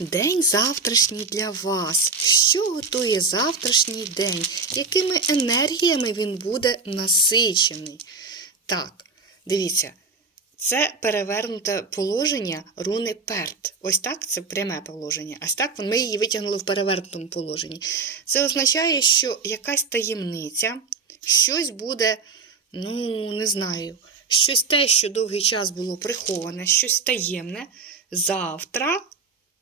День завтрашній для вас. Що готує завтрашній день? Якими енергіями він буде насичений? Так, дивіться, це перевернуте положення руни перт. Ось так це пряме положення. Ось так ми її витягнули в перевернутому положенні. Це означає, що якась таємниця, щось буде, ну, не знаю, щось те, що довгий час було приховане, щось таємне. Завтра,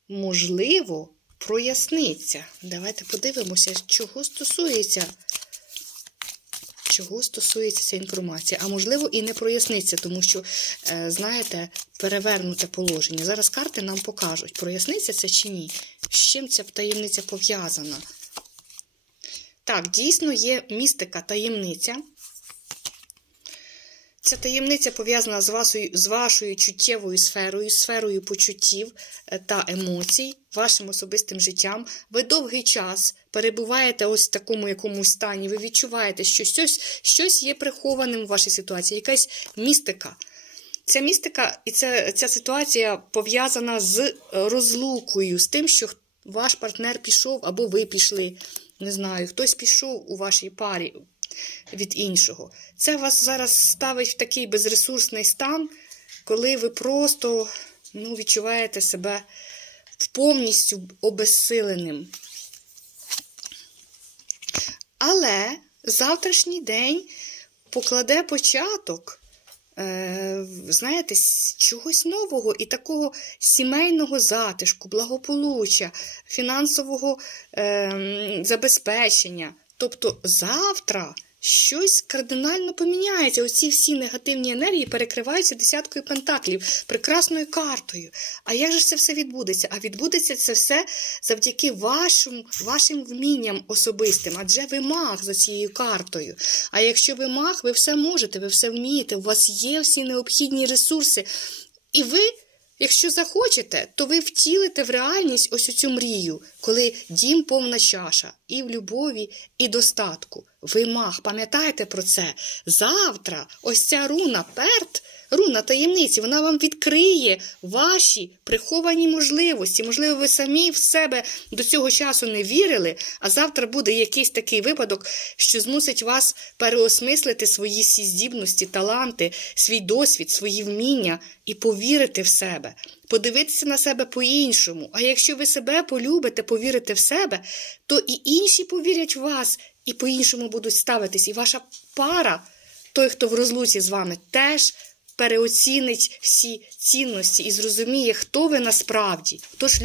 можливо, проясниться. Давайте подивимося, чого стосується. Чого стосується ця інформація, а можливо і не проясниться, тому що, е, знаєте, перевернуте положення. Зараз карти нам покажуть, проясниться це чи ні, з чим ця таємниця пов'язана. Так, дійсно є містика таємниця. Ця таємниця пов'язана з вашою, з вашою чуттєвою сферою, сферою почуттів е, та емоцій, вашим особистим життям. Ви довгий час перебуваєте ось в такому якомусь стані, ви відчуваєте, що щось, щось є прихованим в вашій ситуації, якась містика. Ця містика і ця, ця ситуація пов'язана з розлукою, з тим, що ваш партнер пішов або ви пішли. Не знаю, хтось пішов у вашій парі від іншого. Це вас зараз ставить в такий безресурсний стан, коли ви просто ну, відчуваєте себе повністю обезсиленим. Але завтрашній день покладе початок, е, знаєте, чогось нового і такого сімейного затишку, благополуччя, фінансового е, забезпечення. Тобто завтра щось кардинально поміняється. Оці всі негативні енергії перекриваються десяткою пентаклів, прекрасною картою. А як же це все відбудеться? А відбудеться це все завдяки вашим, вашим вмінням особистим, адже ви маг за цією картою. А якщо ви маг, ви все можете, ви все вмієте, у вас є всі необхідні ресурси. І ви. Якщо захочете, то ви втілите в реальність ось цю мрію, коли дім повна чаша і в любові, і достатку. Ви маг, пам'ятайте про це. Завтра ось ця руна перт, руна таємниці, вона вам відкриє ваші приховані можливості. Можливо, ви самі в себе до цього часу не вірили, а завтра буде якийсь такий випадок, що змусить вас переосмислити свої всі здібності, таланти, свій досвід, свої вміння і повірити в себе. Подивитися на себе по-іншому. А якщо ви себе полюбите, повірите в себе, то і інші повірять в вас і по-іншому будуть ставитись. І ваша пара, той, хто в розлуці з вами, теж переоцінить всі цінності і зрозуміє, хто ви насправді. Тож